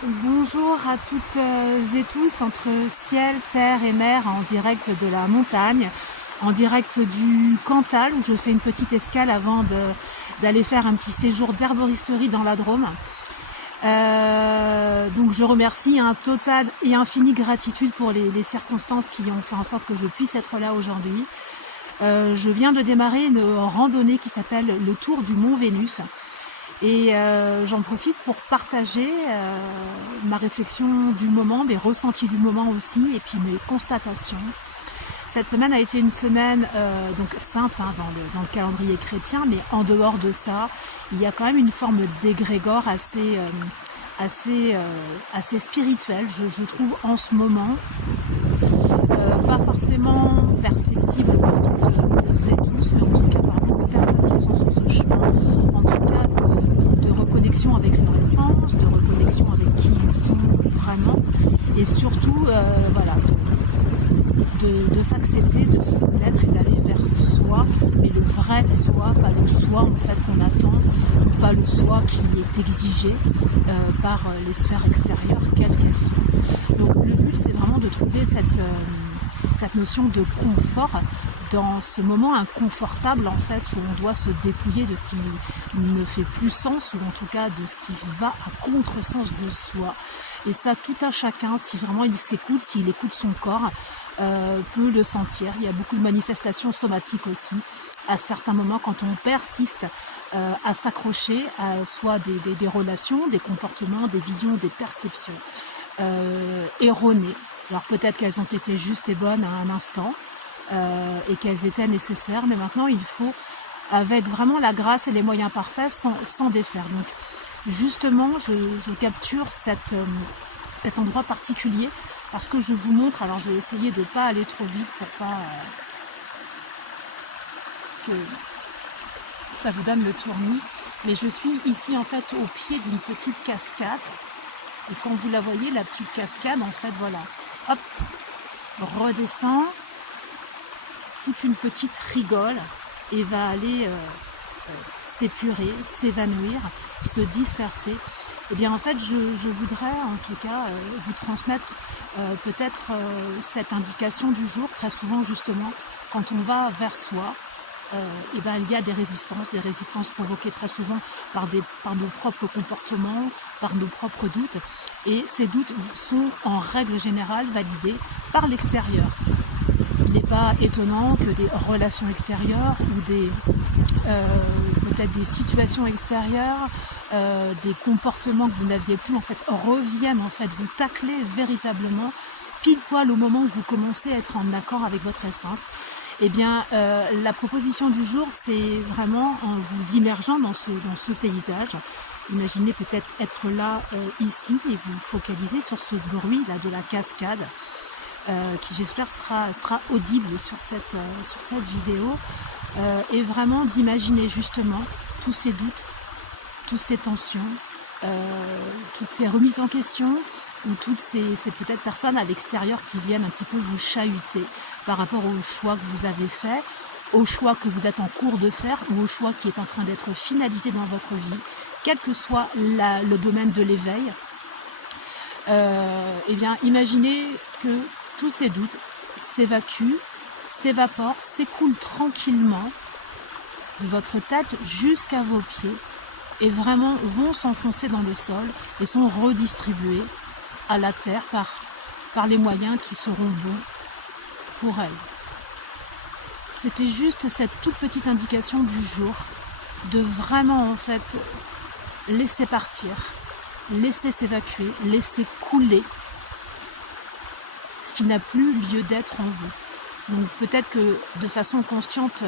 Bonjour à toutes et tous, entre ciel, terre et mer, en direct de la montagne, en direct du Cantal, où je fais une petite escale avant d'aller faire un petit séjour d'herboristerie dans la Drôme. Donc je remercie un total et infinie gratitude pour les circonstances qui ont fait en sorte que je puisse être là aujourd'hui. Je viens de démarrer une randonnée qui s'appelle le Tour du Mont Vénus. Et j'en profite pour partager ma réflexion du moment, mes ressentis du moment aussi, et puis mes constatations. Cette semaine a été une semaine donc sainte dans le calendrier chrétien, mais en dehors de ça, il y a quand même une forme d'égrégore assez spirituelle, je trouve, en ce moment. Pas forcément perceptible par toutes et tous, mais en tout cas par beaucoup de personnes qui sont sur ce chemin, en tout cas de reconnexion avec leur essence, de reconnexion avec qui ils sont vraiment, et surtout voilà, de s'accepter, de se connaître et d'aller vers soi, mais le vrai soi, pas le soi en fait qu'on attend, ou pas le soi qui est exigé par les sphères extérieures, quelles qu'elles soient. Donc le but, c'est vraiment de trouver cette notion de confort dans ce moment inconfortable en fait, où on doit se dépouiller de ce qui ne fait plus sens, ou en tout cas de ce qui va à contresens de soi. Et ça, tout un chacun, si vraiment il s'écoute, s'il écoute son corps, peut le sentir. Il y a beaucoup de manifestations somatiques aussi, à certains moments, quand on persiste à s'accrocher à soit des relations, des comportements, des visions, des perceptions erronées. Alors peut-être qu'elles ont été justes et bonnes à un instant, et qu'elles étaient nécessaires, mais maintenant il faut, avec vraiment la grâce et les moyens parfaits, s'en défaire. Donc justement, je capture cet endroit particulier parce que je vous montre, alors je vais essayer de ne pas aller trop vite pour pas que ça vous donne le tournis, mais je suis ici en fait au pied d'une petite cascade, et quand vous la voyez, la petite cascade, en fait voilà, hop, redescend, toute une petite rigole, et va aller s'épurer, s'évanouir, se disperser. Et bien en fait, je voudrais en tout cas vous transmettre peut-être cette indication du jour. Très souvent justement, quand on va vers soi, et ben, il y a des résistances provoquées très souvent par nos propres comportements, par nos propres doutes. Et ces doutes sont en règle générale validés par l'extérieur. Il n'est pas étonnant que des relations extérieures ou peut-être des situations extérieures, des comportements que vous n'aviez plus en fait reviennent en fait vous tacler véritablement pile poil au moment où vous commencez à être en accord avec votre essence. Eh bien, la proposition du jour, c'est vraiment en vous immergeant dans ce paysage. Imaginez peut-être être là, ici, et vous focaliser sur ce bruit là de la cascade, qui j'espère sera audible sur cette vidéo, et vraiment d'imaginer justement tous ces doutes, toutes ces tensions, toutes ces remises en question, ou toutes ces peut-être personnes à l'extérieur qui viennent un petit peu vous chahuter par rapport au choix que vous avez fait, au choix que vous êtes en cours de faire, ou au choix qui est en train d'être finalisé dans votre vie, quel que soit le domaine de l'éveil. Eh bien, imaginez que tous ces doutes s'évacuent, s'évaporent, s'écoulent tranquillement de votre tête jusqu'à vos pieds, et vraiment vont s'enfoncer dans le sol et sont redistribués à la terre par les moyens qui seront bons pour elle. C'était juste cette toute petite indication du jour, de vraiment en fait laisser partir, laisser s'évacuer, laisser couler ce qui n'a plus lieu d'être en vous. Donc peut-être que de façon consciente,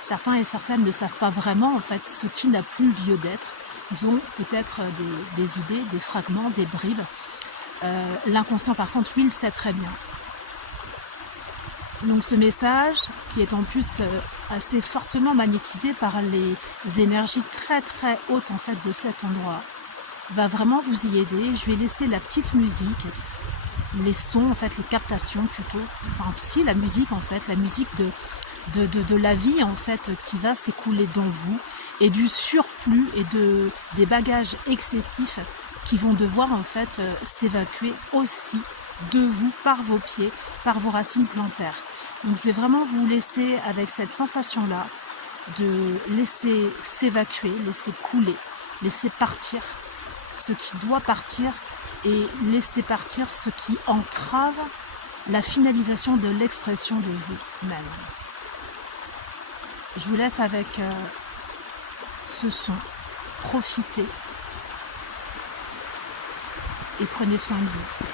certains et certaines ne savent pas vraiment en fait ce qui n'a plus lieu d'être. Ils ont peut-être des idées, des fragments, des bribes. L'inconscient par contre, lui, il sait très bien. Donc ce message, qui est en plus assez fortement magnétisé par les énergies très très hautes en fait de cet endroit, va vraiment vous y aider. Je vais laisser la petite musique, les sons en fait, les captations plutôt, enfin aussi la musique en fait, la musique de la vie en fait qui va s'écouler dans vous, et du surplus et des bagages excessifs qui vont devoir en fait s'évacuer aussi de vous, par vos pieds, par vos racines plantaires. Donc je vais vraiment vous laisser avec cette sensation-là de laisser s'évacuer, laisser couler, laisser partir ce qui doit partir et laisser partir ce qui entrave la finalisation de l'expression de vous-même. Je vous laisse avec ce son. Profitez et prenez soin de vous.